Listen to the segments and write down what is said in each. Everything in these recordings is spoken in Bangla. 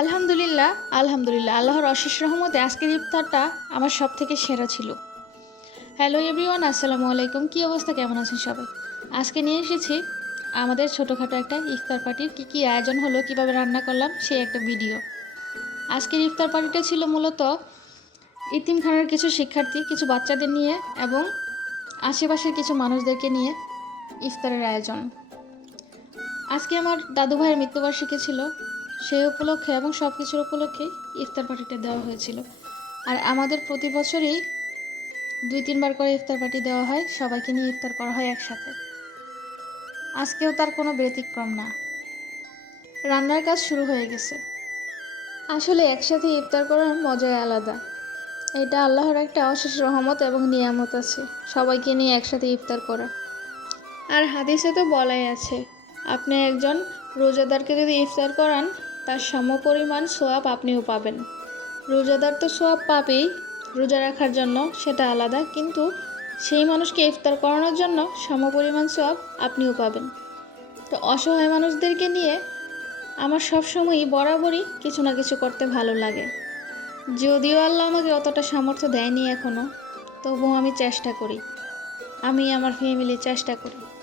আলহামদুলিল্লাহ আলহামদুলিল্লাহ। আল্লাহর অশেষ রহমতে আজকের ইফতারটা আমার সব থেকে সেরা ছিল। হ্যালো এভরিওয়ান আসসালামু আলাইকুম। কী অবস্থা? কেমন আছেন সবাই? আজকে নিয়ে এসেছি আমাদের ছোটোখাটো একটা ইফতার পার্টির কী কী আয়োজন হলো, কীভাবে রান্না করলাম, সেই একটা ভিডিও। আজকের ইফতার পার্টিটা ছিল মূলত ইতিম ইতিমখানার কিছু শিক্ষার্থী, কিছু বাচ্চাদের নিয়ে এবং আশেপাশের কিছু মানুষদেরকে নিয়ে ইফতারের আয়োজন। আজকে আমার দাদু ভাইয়ের মৃত্যুবার্ষিকী ছিল। সেই উপলক্ষে এবং সব কিছুর উপলক্ষেই ইফতার পার্টিটা দেওয়া হয়েছিল। আর আমাদের প্রতি বছরই দুই, তিনবার করে ইফতার পার্টি দেওয়া হয়। সবাইকে নিয়ে ইফতার করা হয় একসাথে। আজকেও তার কোনো ব্যতিক্রম না। রান্নার কাজ শুরু হয়ে গেছে। আসলে একসাথে ইফতার করার মজাই আলাদা। এটা আল্লাহর একটা অশেষ রহমত এবং নিয়ামত আছে। সবাইকে নিয়ে একসাথে ইফতার করা। আর হাদিসে তো বলাই আছে, আপনি একজন রোজাদারকে যদি ইফতার করান তার সমপরিমাণ সোয়াব আপনিও পাবেন। রোজাদার তো সোয়াব পাবেই, রোজা রাখার জন্য সেটা আলাদা, কিন্তু সেই মানুষকে ইফতার করানোর জন্য সমপরিমাণ সোয়াব আপনিও পাবেন। তো অসহায় মানুষদেরকে নিয়ে আমার সবসময়ই বরাবরই কিছু না কিছু করতে ভালো লাগে। যদিও আল্লাহ আমাকে অতটা সামর্থ্য দেয়নি এখনও তবুও আমি চেষ্টা করি। আমি আমার ফ্যামিলি চেষ্টা করি।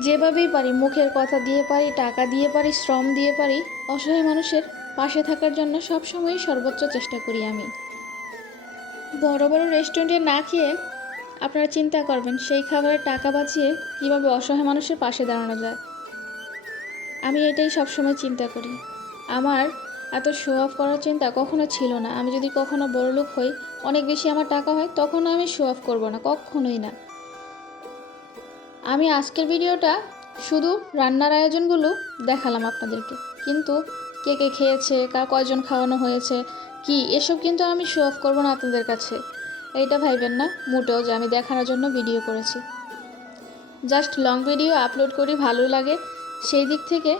যেভাবেই পারি, মুখের কথা দিয়ে পারি, টাকা দিয়ে পারি, শ্রম দিয়ে পারি, অসহায় মানুষের পাশে থাকার জন্য সবসময়ই সর্বোচ্চ চেষ্টা করি আমি। বড় বড় রেস্টুরেন্টে না খেয়ে আপনারা চিন্তা করবেন, সেই খাবারের টাকা বাঁচিয়ে কীভাবে অসহায় মানুষের পাশে দাঁড়ানো যায়। আমি এটাই সবসময় চিন্তা করি। আমার এত শো অফ করার চিন্তা কখনো ছিল না। আমি যদি কখনো বড়লোক হই, অনেক বেশি আমার টাকা হয় তখন আমি শো অফ করব না, কখনোই না। আমি আজকের ভিডিওটা শুধু রান্নার আয়োজনগুলো দেখালাম আপনাদেরকে। কিন্তু কে কে খেয়েছে কার কয়জন খাওয়ানো হয়েছে, কি, এসব কিন্তু আমি শো অফ করব না আপনাদের কাছে। এইটা ভাইবেন না, মোটেও যে আমি দেখানোর জন্য ভিডিও করেছি। জাস্ট লং ভিডিও আপলোড করি ভালো লাগে। সেই দিক থেকে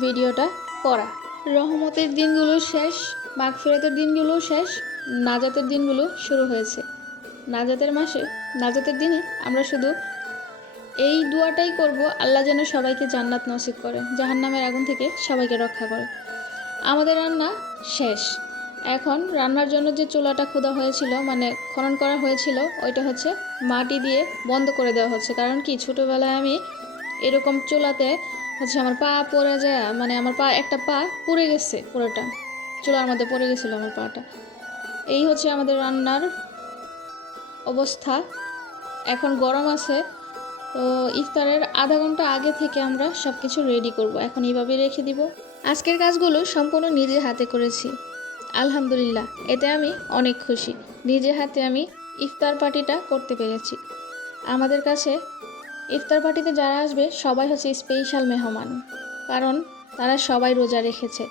ভিডিওটা করা। রহমতের দিনগুলো শেষ, মাগফিরাতের দিনগুলো শেষ, নাজাতের দিনগুলো শুরু হয়েছে। নাজাতের মাসে, নাজাতের দিনে আমরা শুধু এই দোয়াটাই করব, আল্লাহ যেন সবাইকে জান্নাত নসিব করে জাহান নামের আগুন থেকে সবাইকে রক্ষা করে। আমাদের রান্না শেষ। এখন রান্নার জন্য যে চুলাটা খোদা হয়েছিল মানে খনন করা হয়েছিল, ওইটা হচ্ছে মাটি দিয়ে বন্ধ করে দেওয়া হচ্ছে। কারণ কি? ছোটোবেলায় আমি এরকম চুলাতে হচ্ছে আমার পা পড়ে যায় মানে আমার পা, একটা পা পুড়ে গেছে পুরোটা। চুলার মধ্যে পড়ে গেছিল আমার পাটা। এই হচ্ছে আমাদের রান্নার অবস্থা। এখন গরম আছে তো ইফতারের আধা ঘণ্টা আগে থেকে আমরা সব কিছু রেডি করব। এখন এইভাবে রেখে দিব। আজকের কাজগুলো সম্পূর্ণ নিজে হাতে করেছি। আলহামদুলিল্লাহ, এতে আমি অনেক খুশি। নিজে হাতে আমি ইফতার পার্টিটা করতে পেরেছি। আমাদের কাছে ইফতার পার্টিতে যারা আসবে, সবাই হচ্ছে স্পেশাল মেহমান। কারণ তারা সবাই রোজা রেখেছে।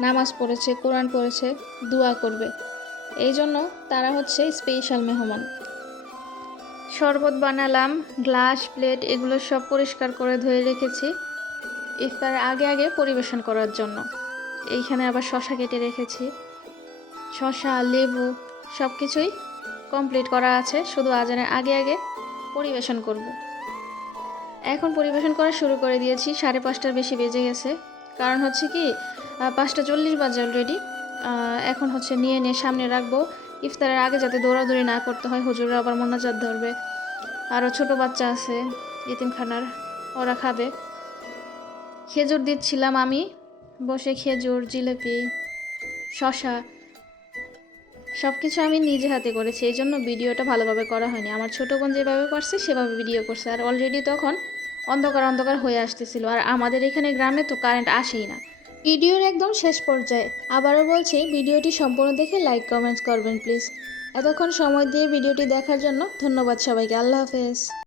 নামাজ পড়েছে, কোরআন পড়েছে, দোয়া করবে। এই জন্য তারা হচ্ছে স্পেশাল মেহমান। শরবত বানালাম, গ্লাস, প্লেট, এগুলো সব পরিষ্কার করে ধুয়ে রেখেছি ইফতার আগে আগে পরিবেশন করার জন্য। এইখানে আবার শশা কেটে রেখেছি। শশা, লেবু সব কিছুই কমপ্লিট করা আছে, শুধু আজানের আগে আগে পরিবেশন করব। এখন পরিবেশন করা শুরু করে দিয়েছি, সাড়ে পাঁচটার বেশি বেজে গেছে। কারণ হচ্ছে কি পাঁচটা চল্লিশ বাজে অলরেডি এখন হচ্ছে নিয়ে নিয়ে সামনে রাখব। ইফতারের আগে যাতে দৌড়াদৌড়ি না করতে হয় হুজুরা আবার মোনাজাত ধরবে। আরও ছোট বাচ্চা আছে, ইতিমখানার, ওরা খাবে। খেজুর দিচ্ছিলাম আমি, বসে খেজুর, জিলেপি শশা সব কিছু আমি নিজে হাতে করেছি। এই জন্য ভিডিওটা ভালোভাবে করা হয়নি। আমার ছোটো বোন যেভাবে পারছে সেভাবে ভিডিও করছে। আর অলরেডি তখন অন্ধকার অন্ধকার হয়ে আসতেছিল। আর আমাদের এখানে গ্রামে তো কারেন্ট আসেই না। ভিডিওর একদম শেষ পর্যায়ে আবারও বলছি, ভিডিওটি সম্পূর্ণ দেখে লাইক কমেন্টস করবেন প্লিজ এতক্ষণ সময় দিয়ে ভিডিওটি দেখার জন্য ধন্যবাদ সবাইকে। আল্লাহ হাফেজ।